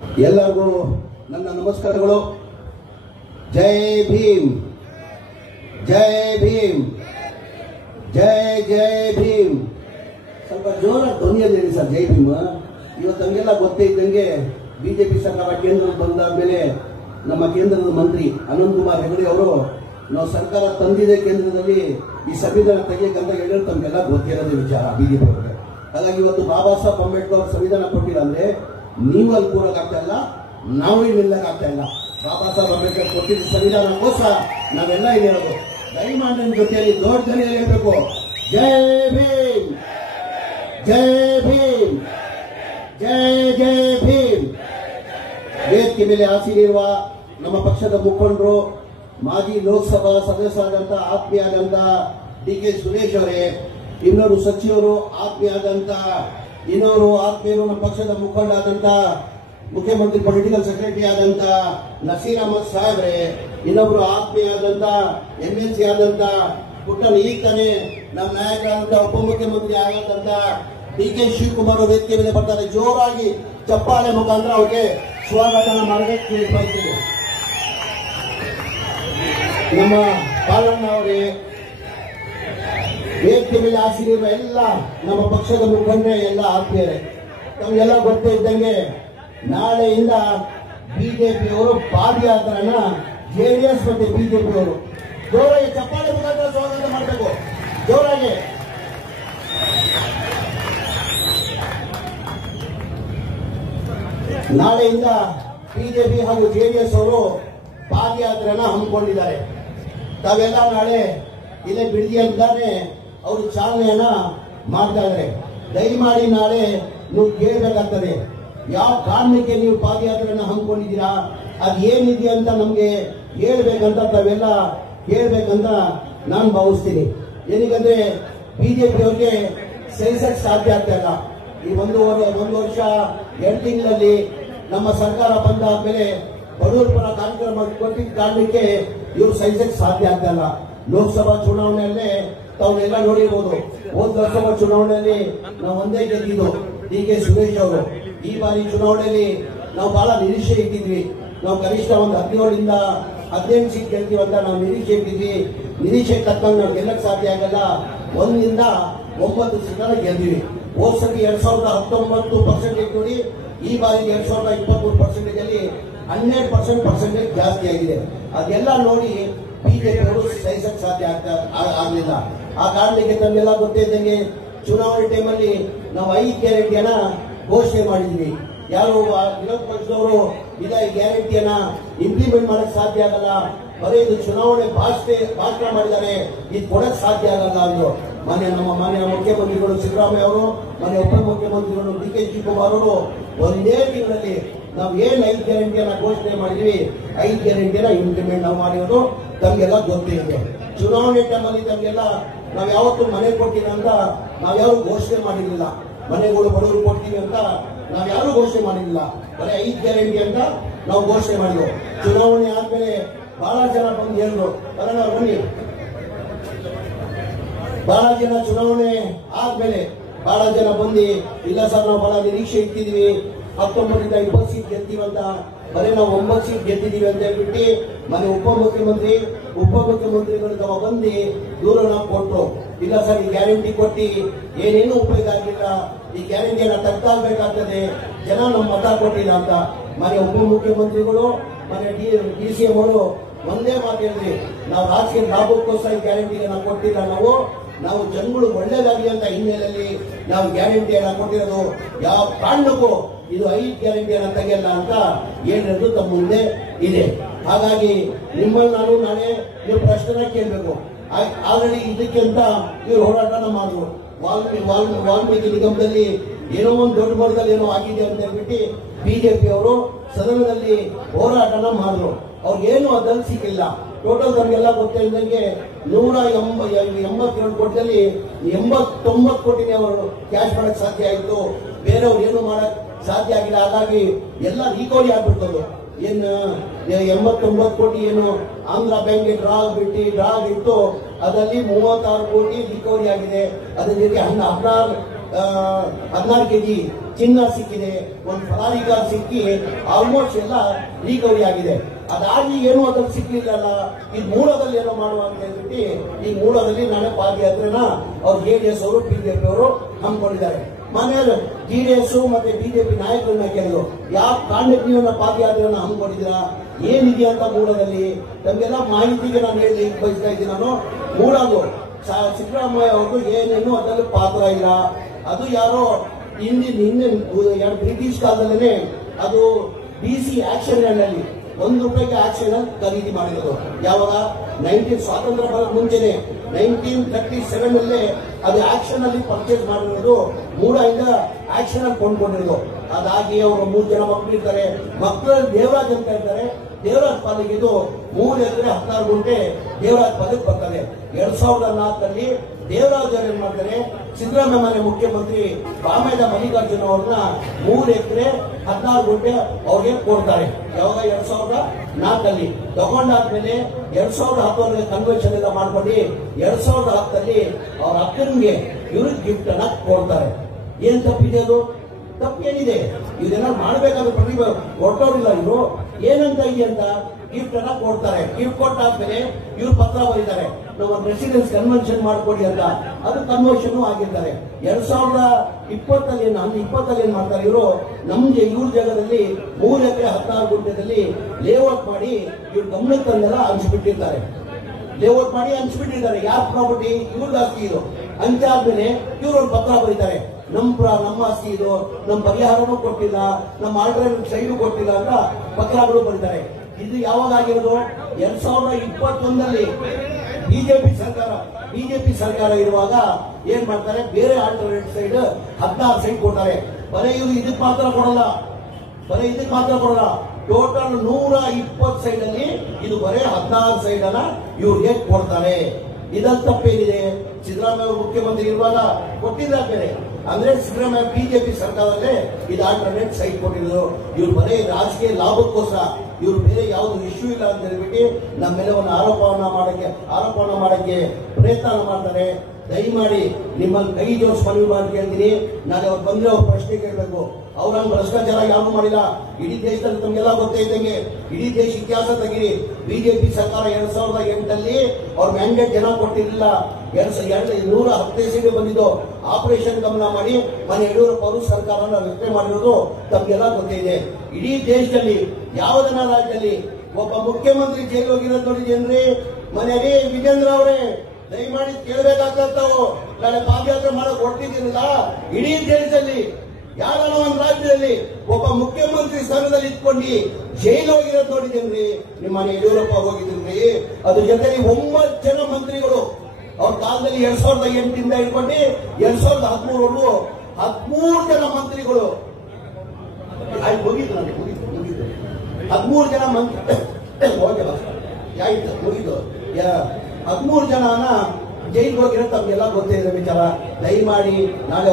ಎಲ್ಲರಿಗೂ ನನ್ನ ನಮಸ್ಕಾರಗಳು. ಜೈ ಭೀಮ್, ಜೈ ಭೀಮ್, ಜೈ ಜೈ ಭೀಮ್. ಸ್ವಲ್ಪ ಜೋರಾಗಿ ಧ್ವನಿಯಲ್ಲಿ ಹೇಳಿ ಸರ್, ಜೈ ಭೀಮ್. ಇವತ್ತು ನಮಗೆಲ್ಲ ಗೊತ್ತೇ ಇದ್ದಂಗೆ ಬಿಜೆಪಿ ಸರ್ಕಾರ ಕೇಂದ್ರದಲ್ಲಿ ಬಂದ ಮೇಲೆ ನಮ್ಮ ಕೇಂದ್ರದ ಮಂತ್ರಿ ಅನಂತ್ ಕುಮಾರ್ ಹೆಗಡೆ ಅವರು ನಾವು ಸರ್ಕಾರ ತಂದಿದೆ ಕೇಂದ್ರದಲ್ಲಿ ಈ ಸಂವಿಧಾನ ತೆಗೆಯಕ್ಕಂತ ಹೇಳಿದ್ರೆ ತಮಗೆಲ್ಲ ಗೊತ್ತಿರೋದೇ ವಿಚಾರ ಬಿಜೆಪಿ ಅವರಿಗೆ. ಹಾಗಾಗಿ ಇವತ್ತು ಬಾಬಾ ಸಾಹೇಬ್ ಅಂಬೇಡ್ಕರ್ ಅವರು ಸಂವಿಧಾನ ಕೊಟ್ಟಿಲ್ಲ ಅಂದ್ರೆ ನೀವು ಅಲ್ಲಿ ಕೂರಕ್ಕಾಗ್ತಾ ಇಲ್ಲ, ನಾವು ಇಲ್ಲಿ ನಿಲ್ಲಕ್ಕಾಗ್ತಾ ಇಲ್ಲ. ಬಾಬಾ ಸಾಹೇಬ್ ಅಂಬೇಡ್ಕರ್ ಕೊಟ್ಟಿದ್ದ ಸಂವಿಧಾನಕ್ಕೋಸ್ಕರ ನಾವೆಲ್ಲ ಇಲ್ಲಿ ಹೇಳೋದು. ದಯಮಾಡಿ ನನ್ನ ಜೊತೆಯಲ್ಲಿ ದೊಡ್ಡ ಧ್ವನಿಯಲ್ಲಿ ಹೇಳ್ಬೇಕು, ಜೈ ಭೀಮ್, ಜೈ ಭೀಮ್, ಜೈ ಜೈ ಭೀಮ್. ವೇದಿಕೆ ಮೇಲೆ ಆಸೀನಿರುವ ನಮ್ಮ ಪಕ್ಷದ ಮುಖಂಡರು, ಮಾಜಿ ಲೋಕಸಭಾ ಸದಸ್ಯರಾದಂತ ಆತ್ಮೀಯಾದಂತ ಡಿ.ಕೆ. ಸುರೇಶ್ ಅವರೇ, ಇನ್ನೋರು ಸಚಿವರು ಆತ್ಮೀಯಾದಂತ ಇನ್ನೋರು ಆತ್ಮೀಯರು, ನಮ್ಮ ಪಕ್ಷದ ಮುಖಂಡ ಆದಂತ ಮುಖ್ಯಮಂತ್ರಿ ಪೊಲಿಟಿಕಲ್ ಸೆಕ್ರೆಟರಿ ಆದಂತ ನಸೀರ್ ಅಹಮದ್ ಸಾಹೇಬ್ರೆ, ಇನ್ನೊಬ್ರು ಆತ್ಮೀಯ ಆದಂತ MLC ಆದಂತ ಪುಟ್ಟನ ಈಗ ತಾನೇ ನಮ್ಮ ನಾಯಕರಾದಂತ ಉಪಮುಖ್ಯಮಂತ್ರಿ ಆದಂತ ಡಿ.ಕೆ. ಶಿವಕುಮಾರ್ ವೇದಿಕೆ ಮೇಲೆ ಬರ್ತಾರೆ. ಜೋರಾಗಿ ಚಪ್ಪಾಳೆ ಮುಖಾಂತರ ಅವ್ರಿಗೆ ಸ್ವಾಗತ ಮಾಡಬೇಕು ಬಯಸ್ತೀನಿ. ನಮ್ಮ ಬಾಲಣ್ಣ ಅವರೇ, ವೇದಿಕೆ ಮೇಲೆ ಆಸೀನಿರುವ ಎಲ್ಲ ನಮ್ಮ ಪಕ್ಷದ ಮುಖಂಡ ಎಲ್ಲ ಆತ್ಮೀಯರೇ, ನಮಗೆಲ್ಲ ಗೊತ್ತೇ ಇದ್ದಂಗೆ ನಾಳೆಯಿಂದ ಬಿಜೆಪಿಯವರು ಪಾದಯಾತ್ರನ JDS ಮತ್ತೆ ಬಿಜೆಪಿಯವರು ಜೋರಾಗಿ ಚಪ್ಪಾಳೆ ಮುಖಾಂತರ ಸ್ವಾಗತ ಮಾಡಬೇಕು. ಜೋರಾಗಿ ನಾಳೆಯಿಂದ ಬಿಜೆಪಿ ಹಾಗೂ JDS ಅವರು ಪಾದಯಾತ್ರೆನ ಹಮ್ಮಿಕೊಂಡಿದ್ದಾರೆ. ತಾವೆಲ್ಲ ನಾಳೆ ಇಲ್ಲೇ ಬಿಡದಿಯಂತಾನೆ ಅವರು ಚಾಲನೆಯನ್ನ ಮಾಡ್ತಾ ಇದ್ದಾರೆ. ದಯಮಾಡಿ ನಾಳೆ ನೀವು ಕೇಳಬೇಕಾಗ್ತದೆ, ಯಾವ ಕಾರಣಕ್ಕೆ ನೀವು ಪಾದಯಾತ್ರೆಯನ್ನ ಹಮ್ಮಿಕೊಂಡಿದ್ದೀರಾ, ಅದು ಏನಿದೆ ಅಂತ ನಮ್ಗೆ ಹೇಳ್ಬೇಕಂತ ತಾವೆಲ್ಲ ಹೇಳ್ಬೇಕಂತ ನಾನು ಭಾವಿಸ್ತೀನಿ. ಏನಕ್ಕಂದ್ರೆ ಬಿಜೆಪಿ ಅವ್ರಿಗೆ ಸಹಿಸಕ್ಕೆ ಸಾಧ್ಯ ಆಗ್ತಾ ಇಲ್ಲ. ಈ ಒಂದು ವರ್ಷ 2 ತಿಂಗಳಲ್ಲಿ ನಮ್ಮ ಸರ್ಕಾರ ಬಂದಾದ್ಮೇಲೆ ಬಡವರ ಪರ ಕಾರ್ಯಕ್ರಮ ಕೊಟ್ಟಿದ್ದ ಕಾರಣಕ್ಕೆ ಇವರು ಸಹಿಸಕ್ಕೆ ಸಾಧ್ಯ ಆಗ್ತಾ ಇಲ್ಲ. ಲೋಕಸಭಾ ಚುನಾವಣೆಯಲ್ಲೇ ತಾವೆಲ್ಲ ನೋಡಿರ್ಬೋದು, ಹೋದ ಲೋಕಸಭಾ ಚುನಾವಣೆಯಲ್ಲಿ ನಾವು ಒಂದೇ ಗೆದ್ದಿದ್ದು ಡಿ.ಕೆ. ಸುರೇಶ್ ಅವರು. ಈ ಬಾರಿ ಚುನಾವಣೆಯಲ್ಲಿ ನಾವು ಬಹಳ ನಿರೀಕ್ಷೆ ಇಟ್ಟಿದ್ವಿ. ನಾವು ಕನಿಷ್ಠ ಒಂದು 17ರಿಂದ 18 ಸೀಟ್ ಗೆಲ್ತೀವಿ ಅಂತ ನಾವು ನಿರೀಕ್ಷೆ ಇಟ್ಟಿದ್ವಿ. ನಿರೀಕ್ಷೆ ತಕ್ಕಂಗೆ ನಾವು ಗೆಲ್ಲಕ್ಕೆ ಸಾಧ್ಯ ಆಗಲ್ಲ. 1ರಿಂದ 9 ಸೀಟನ್ನು ಗೆಲ್ತೀವಿ. ಹೋದ ಸತಿ 2019% ನೋಡಿ, ಈ ಬಾರಿ 2023% ಅಲ್ಲಿ 12% ಜಾಸ್ತಿ ಆಗಿದೆ. ಅದೆಲ್ಲ ನೋಡಿ ಬಿಜೆಪಿ ಅವರು ಸಹಿಸಕ್ಕೆ ಸಾಧ್ಯ ಆಗಲಿಲ್ಲ. ಆ ಕಾರಣಕ್ಕೆ ತಮಗೆಲ್ಲ ಗೊತ್ತಿದ್ದಂಗೆ ಚುನಾವಣೆ ಟೈಮಲ್ಲಿ ನಾವು 5 ಗ್ಯಾರಂಟಿಯನ್ನ ಘೋಷಣೆ ಮಾಡಿದ್ವಿ. ಯಾರು ವಿರೋಧ ಪಕ್ಷದವರು ಈ ಗ್ಯಾರಂಟಿಯನ್ನ ಇಂಪ್ಲಿಮೆಂಟ್ ಮಾಡಕ್ ಸಾಧ್ಯ ಆಗಲ್ಲ, ಬರೀ ಇದು ಚುನಾವಣೆ ಭಾಷಣ ಮಾಡಿದ್ದಾರೆ, ಇದು ಕೊಡಕ್ ಸಾಧ್ಯ ಆಗಲ್ಲ ಅಂದ್ರು. ನಮ್ಮ ಮಾನ್ಯ ಮುಖ್ಯಮಂತ್ರಿಗಳು ಸಿದ್ದರಾಮಯ್ಯ ಅವರು, ಮಾನ್ಯ ಉಪಮುಖ್ಯಮಂತ್ರಿಗಳು ಡಿ.ಕೆ. ಶಿವಕುಮಾರ್ ಅವರು ಒಂದೇ ತಿಂಗಳಲ್ಲಿ ನಾವು ಏನ್ 5 ಗ್ಯಾರಂಟಿಯನ್ನ ಘೋಷಣೆ ಮಾಡಿದ್ವಿ, 5 ಗ್ಯಾರಂಟಿಯನ್ನ ಇಂಪ್ಲಿಮೆಂಟ್ ನಾವು ಮಾಡಿರೋದು ತಮ್ಗೆಲ್ಲ ಗೊತ್ತಿರುತ್ತೆ. ಚುನಾವಣೆ ಟೈಮಲ್ಲಿ ತಮ್ಗೆಲ್ಲ ನಾವ್ ಯಾವತ್ತು ಮನೆ ಕೊಡ್ತೀವಿ ಅಂತ ನಾವ್ಯಾರು ಘೋಷಣೆ ಮಾಡಿರ್ಲಿಲ್ಲ. ಮನೆಗಳು ಬಡವರು ಕೊಡ್ತೀವಿ ಅಂತ ನಾವ್ಯಾರು ಘೋಷಣೆ ಮಾಡಿರ್ಲಿಲ್ಲ. ಬರೀ 5 ಗ್ಯಾರಂಟಿ ಅಂತ ನಾವು ಘೋಷಣೆ ಮಾಡಿದ್ವು. ಚುನಾವಣೆ ಆದ್ಮೇಲೆ ಬಹಳ ಜನ ಬಂದು ಹೇಳಿದ್ರು, ಬನ್ನಿ, ಬಹಳ ಜನ ಚುನಾವಣೆ ಆದ್ಮೇಲೆ ಬಹಳ ಜನ ಬಂದು, ಇಲ್ಲ ಸರ್ ನಾವು ಬಹಳ ನಿರೀಕ್ಷೆ ಇಟ್ಟಿದ್ವಿ, 19ರಿಂದ 20 ಸೀಟ್ ಗೆಲ್ತೀವಂತ, ಬರೀ ನಾವು 9 ಸೀಟ್ ಗೆದ್ದಿದ್ದೀವಿ ಅಂತ ಹೇಳ್ಬಿಟ್ಟು ಮನೆ ಉಪಮುಖ್ಯಮಂತ್ರಿಗಳು ತಾವ ಬಂದು ದೂರನ ಕೊಟ್ಟರು. ಇಲ್ಲ ಸರ್, ಈ ಗ್ಯಾರಂಟಿ ಕೊಟ್ಟು ಏನೇನು ಉಪಯೋಗ ಆಗಲಿಲ್ಲ, ಈ ಗ್ಯಾರಂಟಿಯನ್ನ ತಗ್ಗಾಗಬೇಕಾಗ್ತದೆ, ಜನ ನಮ್ಮ ಮತ ಕೊಟ್ಟಿಲ್ಲ ಅಂತ ಮನೆ ಉಪಮುಖ್ಯಮಂತ್ರಿಗಳು, ಮನೆ DCM ಅವರು ಒಂದೇ ಮಾತು ಹೇಳಿದ್ರಿ, ನಾವು ರಾಜಕೀಯ ಲಾಭಕ್ಕೋಸ್ಕರ ಈ ಗ್ಯಾರಂಟಿಯನ್ನ ಕೊಟ್ಟಿಲ್ಲ, ನಾವು ಜನಗಳು ಒಳ್ಳೇದಾಗಲಿ ಅಂತ ಹಿನ್ನೆಲೆಯಲ್ಲಿ ನಾವು ಗ್ಯಾರಂಟಿಯನ್ನ ಕೊಟ್ಟಿರೋದು. ಯಾವ ಕಾರಣಕ್ಕೂ ಇದು 5 ಗ್ಯಾರಂಟಿಯನ್ನ ತೆಗೆಯಲ್ಲ ಅಂತ ಹೇಳಿರೋದು ತಮ್ಮ ಮುಂದೆ ಇದೆ. ಹಾಗಾಗಿ ನಿಮ್ಮಲ್ಲಿ ನಾನು ನಾಳೆ ನೀವು ಪ್ರಶ್ನೆ ಕೇಳಬೇಕು. ಆಲ್ರೆಡಿ ಇದಕ್ಕೆ ಅಂತ ಇವರು ಹೋರಾಟನ ಮಾಡಿದ್ರು. ವಾಲ್ಮೀಕಿ ನಿಗಮದಲ್ಲಿ ಏನೋ ಒಂದು ದೊಡ್ಡ ಮಟ್ಟದಲ್ಲಿ ಏನೋ ಆಗಿದೆ ಅಂತ ಹೇಳ್ಬಿಟ್ಟು ಬಿಜೆಪಿ ಅವರು ಸದನದಲ್ಲಿ ಹೋರಾಟನ ಮಾಡಿದ್ರು. ಅವ್ರಿಗೇನು ಅದಲ್ಲಿ ಸಿಕ್ಕಿಲ್ಲ. ಟೋಟಲ್ ನಮಗೆಲ್ಲ ಗೊತ್ತಿದ್ದಂಗೆ 182 ಕೋಟಿಯಲ್ಲಿ 89 ಕೋಟಿನೇ ಅವರು ಕ್ಯಾಶ್ ಮಾಡಕ್ ಸಾಧ್ಯ ಆಯಿತು. ಬೇರೆಯವ್ರು ಏನು ಮಾಡಕ್ ಸಾಧ್ಯ ಆಗಿಲ್ಲ. ಹಾಗಾಗಿ ಎಲ್ಲ ರಿಕವರಿ ಆಗ್ಬಿಡ್ತದ್ದು. ಏನು 89 ಕೋಟಿ ಏನು ಆಂಧ್ರ ಬ್ಯಾಂಕ್ಗೆ ಡ್ರಾ ಆಗಿತ್ತು, ಅದರಲ್ಲಿ 36 ಕೋಟಿ ರಿಕವರಿ ಆಗಿದೆ. ಅದೇ ರೀತಿ 16 16 kg ಚಿನ್ನ ಸಿಕ್ಕಿದೆ, ಒಂದು ಫರಾರಿ ಕಾರ್ ಸಿಕ್ಕಿ ಆಲ್ಮೋಸ್ಟ್ ಎಲ್ಲ ರಿಕವರಿ ಆಗಿದೆ. ಅದಾಗಿ ಏನು ಅದ್ರಲ್ಲಿ ಸಿಕ್ಲಿಲ್ಲಲ್ಲ, ಈ ಮೂಲದಲ್ಲಿ ಏನೋ ಮಾಡುವ ಅಂತ ಹೇಳ್ಬಿಟ್ಟು ಈ ಮೂಲದಲ್ಲಿ ನಾಳೆ ಪಾದಯಾತ್ರೆನ ಅವ್ರು JDS ಅವರು ಬಿಜೆಪಿ ಅವರು ಹಮ್ಮಿಕೊಂಡಿದ್ದಾರೆ. ಮನೆಯವರು JDS ಮತ್ತೆ ಬಿಜೆಪಿ ನಾಯಕರನ್ನ ಕೇಳಿದ್ರು, ಯಾವ ಕಾರಣಕ್ಕೆ ನೀವು ಪಾದಯಾತ್ರೆಯನ್ನ ಹಮ್ಮಿಕೊಂಡಿದ್ದೀರಾ, ಏನಿದೆ ಅಂತ ಮೂಲದಲ್ಲಿ ನಮ್ಗೆಲ್ಲ ಮಾಹಿತಿಗೆ ನಾನು ಹೇಳಿ ಬಯಸ್ತಾ ಇದ್ದೀನಿ. ನಾನು ಮೂಲದು ಸಿದ್ದರಾಮಯ್ಯ ಅವ್ರದ್ದು ಏನೇನು ಅದರಲ್ಲಿ ಪಾತ್ರ ಇಲ್ಲ. ಅದು ಯಾರೋ ಹಿಂದೆ ಬ್ರಿಟಿಷ್ ಕಾಲದಲ್ಲೇ ಅದು DC ಆಕ್ಷನ್ ನಲ್ಲಿ ₹1 ಆಕ್ಷನ್ ಖರೀದಿ ಮಾಡಿರೋದು. ಯಾವಾಗ ಸ್ವಾತಂತ್ರ್ಯ ಬರೋದು ಮುಂಚೆನೆ 1937 ಅಲ್ಲೇ ಅದು ಆಕ್ಷನ್ ಅಲ್ಲಿ ಪರ್ಚೇಸ್ ಮಾಡಿರೋದು, ಮೂಡದಿಂದ ಆಕ್ಷನ್ ಅಲ್ಲಿ ಕೊಂಡ್ಕೊಂಡಿರೋದು. ಅದಾಗಿ ಅವರು 3 ಜನ ಮಕ್ಕಳು ಇರ್ತಾರೆ. ಮಕ್ಕಳಲ್ಲಿ ದೇವರಾಜ್ ಅಂತ ಇರ್ತಾರೆ. ದೇವರಾಜ್ ಪಾಲಿಗೆ ಇದು 3 ಎಕರೆ 16 ಗುಂಟೆ ದೇವರಾಜ್ ಪಾಲಿಗೆ ಬರ್ತದೆ. 2004ರಲ್ಲಿ ದೇವರಾಜ್ ಅವರು ಏನ್ ಮಾಡ್ತಾರೆ, ಸಿದ್ದರಾಮಯ್ಯ ಮನೆ ಮುಖ್ಯಮಂತ್ರಿ ಬಾಮೇದ ಮಲ್ಲಿಕಾರ್ಜುನ ಅವ್ರನ್ನ 3 ಎಕರೆ 16 ಗುಂಟೆ ಅವ್ರಿಗೆ ಕೊಡ್ತಾರೆ. ಯಾವಾಗ 2004ರಲ್ಲಿ ತಗೊಂಡಾದ್ಮೇಲೆ 2010 ಕನ್ವೆನ್ಷನ್ ಎಲ್ಲ ಮಾಡ್ಕೊಂಡು 2010ರಲ್ಲಿ ಅವ್ರ ಅಕ್ಕನಿಗೆ ಇವ್ರಿಗೆ ಗಿಫ್ಟ್ ಅನ್ನ ಕೊಡ್ತಾರೆ. ಏನ್ ತಪ್ಪಿದೆ ಅದು? ತಪ್ಪೇನಿದೆ? ಇದನ್ನ ಮಾಡಬೇಕಾದ್ರೆ ಪ್ರತಿಭೆ ಹೊರಟೋರಿಲ್ಲ. ಇವರು ಏನಂತ ಇದೆ ಅಂತ ಗಿಫ್ಟ್ ಅನ್ನ ಕೊಡ್ತಾರೆ. ಗಿಫ್ಟ್ ಕೊಟ್ಟಾದ್ಮೇಲೆ ಇವ್ರು ಪತ್ರ ಬರೀತಾರೆ, ನಾವು ರೆಸಿಡೆನ್ಸ್ ಕನ್ವೆನ್ಷನ್ ಮಾಡ್ಕೊಡಿ ಅಂತ. ಅದು ಕನ್ವೆನ್ಷನ್ ಆಗಿರ್ತಾರೆ. 2020 ಏನ್ ಮಾಡ್ತಾರೆ ಇವರು, ನಮ್ಗೆ ಇವ್ರ ಜಾಗದಲ್ಲಿ 3 ಎಕರೆ 16 ಗುಂಟೆದಲ್ಲಿ ಲೇಔಟ್ ಮಾಡಿ ಇವ್ರು ಗಮನಕ್ಕೆ ತಂದೆಲ್ಲ ಹಂಚ್ಬಿಟ್ಟಿರ್ತಾರೆ. ಲೇಔಟ್ ಮಾಡಿ ಹಂಚ್ಬಿಟ್ಟಿರ್ತಾರೆ. ಯಾರ ಪ್ರಾಪರ್ಟಿ? ಇವ್ರಿಗೆ ಆಸ್ತಿ ಇದು. ಹಂಚಾದ್ಮೇಲೆ ಇವರು ಒಂದು ಪತ್ರ ಬರೀತಾರೆ, ನಮ್ಮ ಆಸ್ತಿ ಇದು, ನಮ್ಮ ಪರಿಹಾರನೂ ಕೊಟ್ಟಿಲ್ಲ, ನಮ್ಮ ಆಲ್ಟರ್ನೇಟಿವ್ ಸೈಡು ಕೊಟ್ಟಿಲ್ಲ ಅಂತ ಪತ್ರಗಳು ಬರೀತಾರೆ. ಇದು ಯಾವಾಗ ಆಗಿರೋದು? 2021ರಲ್ಲಿ ಬಿಜೆಪಿ ಸರ್ಕಾರ ಇರುವಾಗ ಏನ್ ಮಾಡ್ತಾರೆ, ಬೇರೆ ಆಲ್ಟರ್ನೇಟಿವ್ ಸೈಡ್ 16 ಸೈಡ್ ಕೊಡ್ತಾರೆ. ಬರೀ ಇವರು ಇದಕ್ಕೆ ಮಾತ್ರ ಕೊಡಲ್ಲ. ಟೋಟಲ್ 120 ಸೈಡ್ ಅಲ್ಲಿ ಇದು ಬರೀ 16 ಸೈಡ್ ಅನ್ನ ಇವ್ರಿಗೆ ಕೊಡ್ತಾರೆ. ಇದಂತ ತಪ್ಪೇನಿದೆ? ಸಿದ್ದರಾಮಯ್ಯ ಅವರು ಮುಖ್ಯಮಂತ್ರಿ ಇರುವಾಗ ಕೊಟ್ಟಿದ್ದ ಬೇರೆ. ಅಂದ್ರೆ ಸಿದ್ದರಾಮಯ್ಯ ಬಿಜೆಪಿ ಸರ್ಕಾರದಲ್ಲೇ ಇದು ಆಲ್ಟರ್ನೇಟ್ ಸೈಟ್ ಕೊಟ್ಟಿದ್ರು. ಇವ್ರು ಬರೀ ರಾಜಕೀಯ ಲಾಭಕ್ಕೋಸ್ಕರ, ಇವ್ರು ಬೇರೆ ಯಾವ್ದು ಇಶ್ಯೂ ಇಲ್ಲ ಅಂತ ಹೇಳ್ಬಿಟ್ಟು ನಮ್ಮೆಲ್ಲ ಒಂದು ಆರೋಪವನ್ನ ಮಾಡಕ್ಕೆ ಪ್ರಯತ್ನ ಮಾಡ್ತಾರೆ. ದಯಮಾಡಿ ನಿಮ್ಮಲ್ಲಿ ಕೈ ಜೋಡಿಸಿ ಮನವಿ ಮಾಡಿ ಕೇಳ್ತೀನಿ. ನಾನು ಅವ್ರು ಬಂದ್ರೆ ಅವ್ರ ಪ್ರಶ್ನೆ ಕೇಳಬೇಕು. ಅವ್ರಂಗ್ ಭ್ರಷ್ಟಾಚಾರ ಯಾರು ಮಾಡಿಲ್ಲ. ಇಡೀ ದೇಶದಲ್ಲಿ ತಮ್ಗೆಲ್ಲ ಗೊತ್ತೇ ಇದ್ದಂಗೆ, ಇಡೀ ದೇಶ ಇತಿಹಾಸ ತೆಗೀರಿ. ಬಿಜೆಪಿ ಸರ್ಕಾರ 2008ರಲ್ಲಿ ಅವ್ರ ಮ್ಯಾಂಡೇಟ್ ಜನ ಕೊಟ್ಟಿರಲಿಲ್ಲ. 110 ಸೀಟ್ ಬಂದಿದ್ದು. ಆಪರೇಷನ್ ಗಮನ ಮಾಡಿ ಮನೆ ಯಡಿಯೂರಪ್ಪ ಅವರು ಸರ್ಕಾರನ ರಚನೆ ಮಾಡಿರೋದು ತಮ್ಗೆಲ್ಲ ಗೊತ್ತೇ ಇದೆ. ಇಡೀ ದೇಶದಲ್ಲಿ ಯಾವುದನ್ನ ರಾಜ್ಯದಲ್ಲಿ ಒಬ್ಬ ಮುಖ್ಯಮಂತ್ರಿ ಜೈಲು ಹೋಗಿರೋದು ನೋಡಿದೇನ್ರಿ? ಮನೆಗೆ ವಿಜೇಂದ್ರ ಅವರೇ ದಯಮಾಡಿ ಕೇಳಬೇಕಾಗ್ತಾವು. ನಾಳೆ ಪಾದಯಾತ್ರೆ ಮಾಡಕ್ ಹೊರಟಿದ್ದೀರಲ್ಲ, ಇಡೀ ದೇಶದಲ್ಲಿ ಯಾರನ್ನ ಒಂದು ರಾಜ್ಯದಲ್ಲಿ ಒಬ್ಬ ಮುಖ್ಯಮಂತ್ರಿ ಸ್ಥಾನದಲ್ಲಿ ಇಟ್ಕೊಂಡು ಜೈಲು ಹೋಗಿರೋದು ನೋಡಿದೇನ್ರಿ? ನಿಮ್ಮನೆ ಯಡಿಯೂರಪ್ಪ ಹೋಗಿದ್ರಿ. ಅದ್ರ ಜೊತೆಲಿ 9 ಜನ ಮಂತ್ರಿಗಳು ಅವ್ರ ಕಾಲದಲ್ಲಿ 2008 ಹಿಡ್ಕೊಂಡು 2013 13 ಜನ ಮಂತ್ರಿಗಳು ಮುಗಿತು. 13 ಜನ ಮಂತ್ರಿ ಆಯ್ತು, ಮುಗಿದು 13 ಜನನ ಜೈಲಿಗೆ ಹೋಗಿರೋ ತಮ್ಗೆಲ್ಲ ಗೊತ್ತಿದೆ ವಿಚಾರ. ದಯಮಾಡಿ ನಾಳೆ